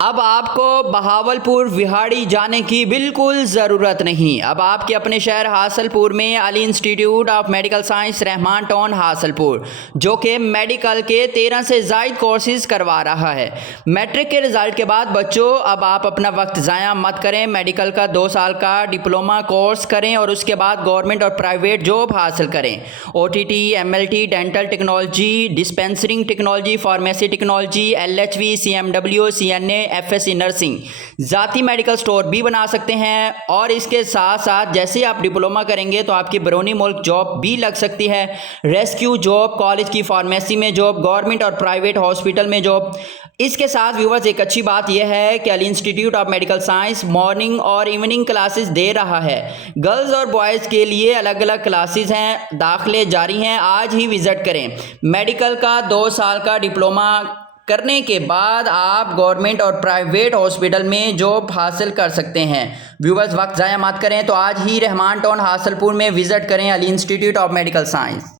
अब आपको बहावलपुर विहाड़ी जाने की बिल्कुल ज़रूरत नहीं। अब आपके अपने शहर हासलपुर में Ali institute of medical science Rahman town Hasalpur, जो कि मेडिकल के 13 से ज़ायद कोर्सेज़ करवा रहा है। मैट्रिक के रिज़ल्ट के बाद बच्चों अब आप अपना वक्त ज़ाया मत करें। मेडिकल का 2 साल का डिप्लोमा कोर्स करें और उसके बाद गवर्नमेंट और प्राइवेट जॉब हासिल करें। OTT, MLT, dental technology, dispensing technology, pharmacy technology, LHV, CMW, CNA, FSC nursing, ज़ाती मेडिकल स्टोर भी बना सकते हैं। और इसके साथ साथ जैसे आप डिप्लोमा करेंगे तो आपकी बैरूनी मुल्क जॉब भी लग सकती है। रेस्क्यू जॉब, कॉलेज की फार्मेसी में जॉब, गवर्नमेंट और प्राइवेट हॉस्पिटल में जॉब। इसके साथ व्यूवर्स एक अच्छी बात यह है कि Ali institute of medical science morning और इवनिंग क्लासेस दे रहा है। गर्ल्स और बॉयज़ के लिए अलग अलग क्लासेस हैं, दाखिले जारी हैं। आज ही विज़िट करें। मेडिकल का 2 साल का डिप्लोमा करने के बाद आप गवर्नमेंट और प्राइवेट हॉस्पिटल में जॉब हासिल कर सकते हैं। व्यूवर्स वक्त ज़ाया मत करें, तो आज ही रहमान टाउन हासलपुर में विज़िट करें Ali institute of medical science.